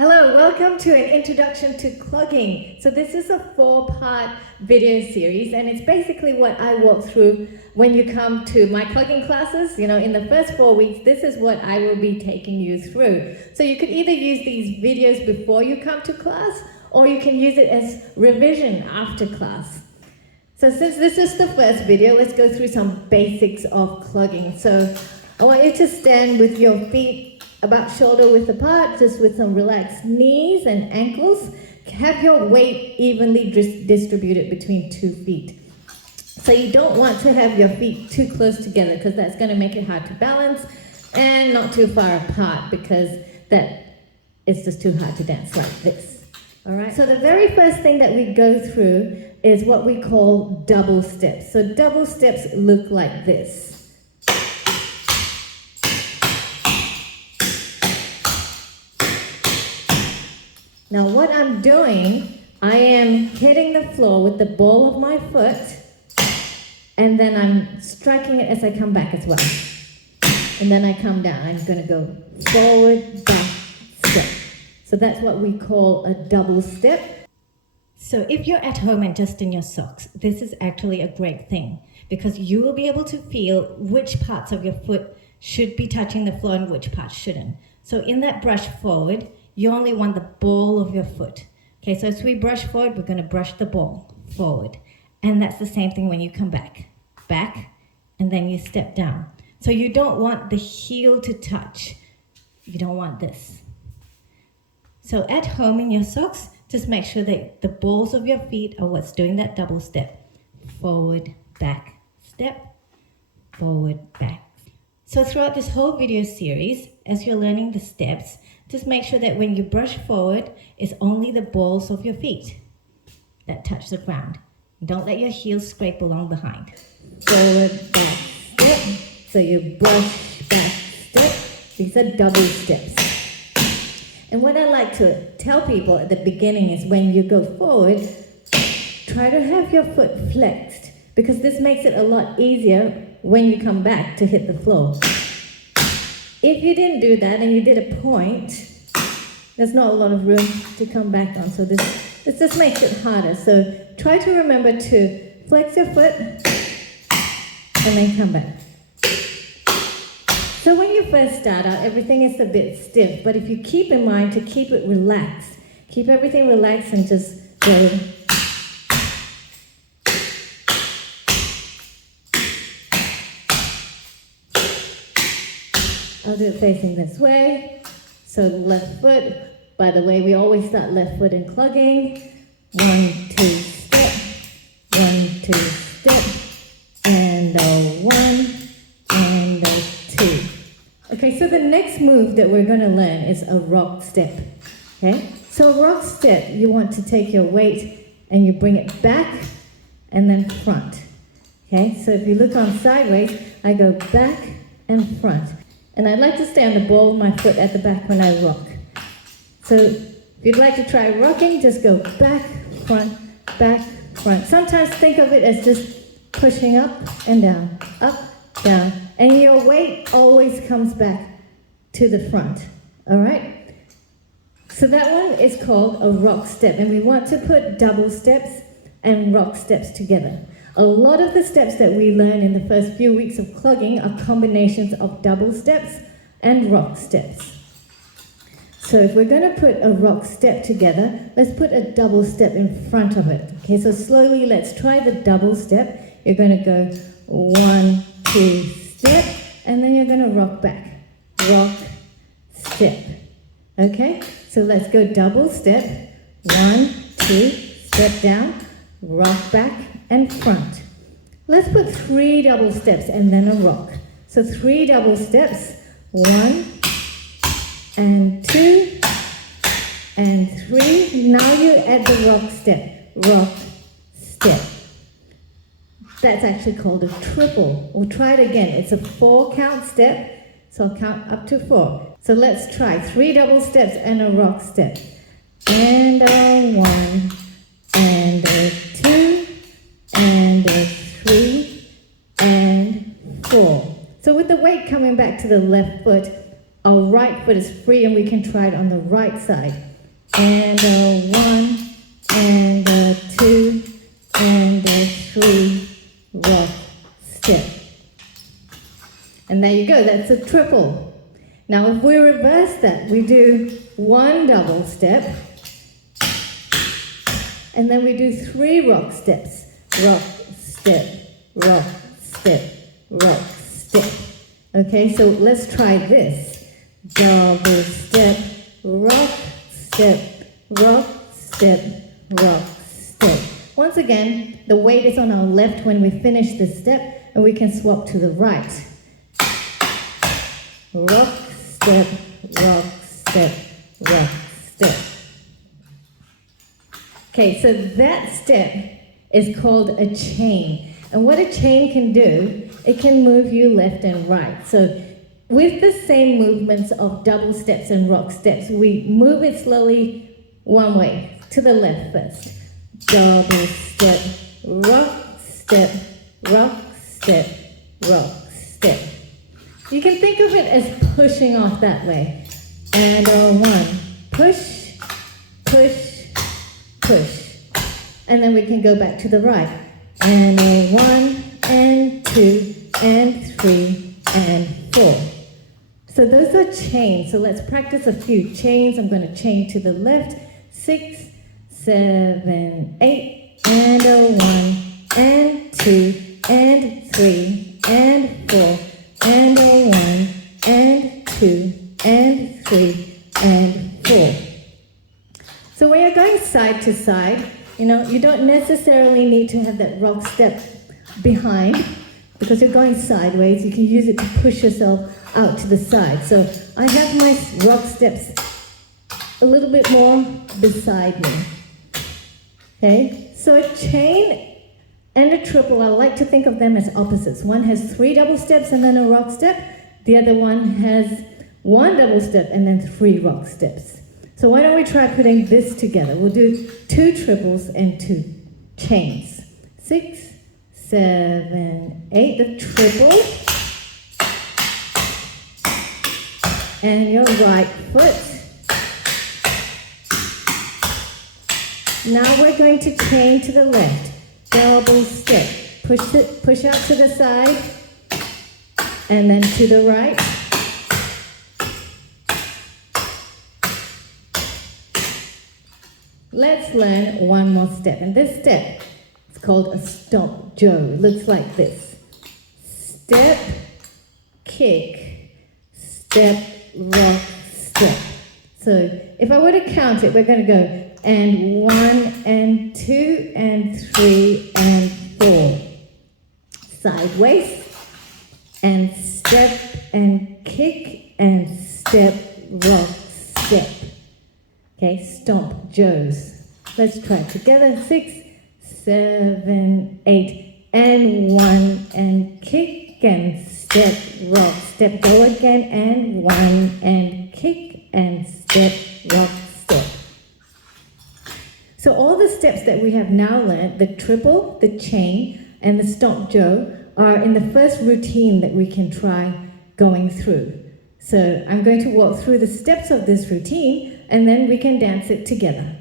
Hello, welcome to an introduction to clogging. So this is a 4-part video series, and it's basically what I walk through when you come to my clogging classes. You know, in the first 4 weeks, this is what I will be taking you through. So you could either use these videos before you come to class, or you can use it as revision after class. So since this is the first video, let's go through some basics of clogging. So I want you to stand with your feet about shoulder width apart, just with some relaxed knees and ankles. Have your weight evenly distributed between 2 feet. So you don't want to have your feet too close together because that's going to make it hard to balance, and not too far apart because that is just too hard to dance like this. All right. So the very first thing that we go through is what we call double steps. So double steps look like this. Now what I'm doing, I am hitting the floor with the ball of my foot, and then I'm striking it as I come back as well. And then I come down. I'm going to go forward, back, step. So that's what we call a double step. So if you're at home and just in your socks, this is actually a great thing because you will be able to feel which parts of your foot should be touching the floor and which parts shouldn't. So in that brush forward, you only want the ball of your foot. Okay, so as we brush forward, we're going to brush the ball forward. And that's the same thing when you come back. Back, and then you step down. So you don't want the heel to touch. You don't want this. So at home in your socks, just make sure that the balls of your feet are what's doing that double step. Forward, back, step, forward, back. So throughout this whole video series, as you're learning the steps, just make sure that when you brush forward, it's only the balls of your feet that touch the ground. Don't let your heels scrape along behind. Forward, back, step. So you brush, back, step. These are double steps. And what I like to tell people at the beginning is when you go forward, try to have your foot flexed because this makes it a lot easier when you come back to hit the floor. If you didn't do that and you did a point, there's not a lot of room to come back on. So this just makes it harder. So try to remember to flex your foot and then come back. So when you first start out, everything is a bit stiff. But if you keep in mind to keep it relaxed, keep everything relaxed and just go. I'll do it facing this way. So left foot. By the way, we always start left foot in clogging. 1, 2, step. 1, 2, step. And a 1 and a 2. Okay, so the next move that we're going to learn is a rock step. Okay? So a rock step, you want to take your weight and you bring it back and then front. Okay? So if you look on sideways, I go back and front. And I'd like to stay on the ball of my foot at the back when I rock. So if you'd like to try rocking, just go back, front, back, front. Sometimes think of it as just pushing up and down, up, down. And your weight always comes back to the front, all right? So that one is called a rock step. And we want to put double steps and rock steps together. A lot of the steps that we learn in the first few weeks of clogging are combinations of double steps and rock steps. So if we're going to put a rock step together, let's put a double step in front of it. Okay, so slowly let's try the double step. You're going to go 1, 2, step, and then you're going to rock back. Rock, step. Okay, so let's go double step. 1, 2, step down, rock back, and front. Let's put 3 double steps and then a rock. So 3 double steps, 1 and 2 and 3. Now you add the rock step. That's actually called a triple. We'll try it again. It's a 4 count step, so I'll count up to 4. So let's try 3 double steps and a rock step. And a 1 and a 2 and a 3 and 4. So with the weight coming back to the left foot, our right foot is free and we can try it on the right side. and a 1, and a 2, and a 3, rock, step. And there you go, that's a triple. Now if we reverse that, we do 1 double step, and then we do 3 rock steps. Rock, step, rock, step, rock, step. Okay, so let's try this. Double step, rock, step, rock, step, rock, step. Once again, the weight is on our left when we finish this step, and we can swap to the right. Rock, step, rock, step, rock, step. Okay, so that step is called a chain. And what a chain can do, it can move you left and right. So with the same movements of double steps and rock steps, we move it slowly one way, to the left first. Double step, rock, step, rock, step, rock, step. You can think of it as pushing off that way. And a 1, push, push, push. And then we can go back to the right. And a 1, and 2, and 3, and 4. So those are chains. So let's practice a few chains. I'm going to chain to the left. 6, 7, 8, and a 1, and 2, and 3, and 4, and a 1, and 2, and 3, and 4. So when you're going side to side, you don't necessarily need to have that rock step behind, because you're going sideways. You can use it to push yourself out to the side. So I have my rock steps a little bit more beside me. Okay, so a chain and a triple, I like to think of them as opposites. One has 3 double steps and then a rock step. The other one has 1 double step and then 3 rock steps. So why don't we try putting this together? We'll do 2 triples and 2 chains. 6, 7, 8, the triple. And your right foot. Now we're going to chain to the left. Double step. Push out to the side. And then to the right. Let's learn one more step. And this step is called a Stomp Joe. It looks like this. Step, kick, step, rock, step. So if I were to count it, we're going to go and 1, and 2, and 3, and 4. Sideways, and step, and kick, and step, rock, step. Okay, Stomp Joes. Let's try it together. 6, 7, 8, and 1, and kick, and step, rock, step. Go again, and 1, and kick, and step, rock, step. So all the steps that we have now learned, the triple, the chain, and the Stomp Joe, are in the first routine that we can try going through. So I'm going to walk through the steps of this routine, and then we can dance it together.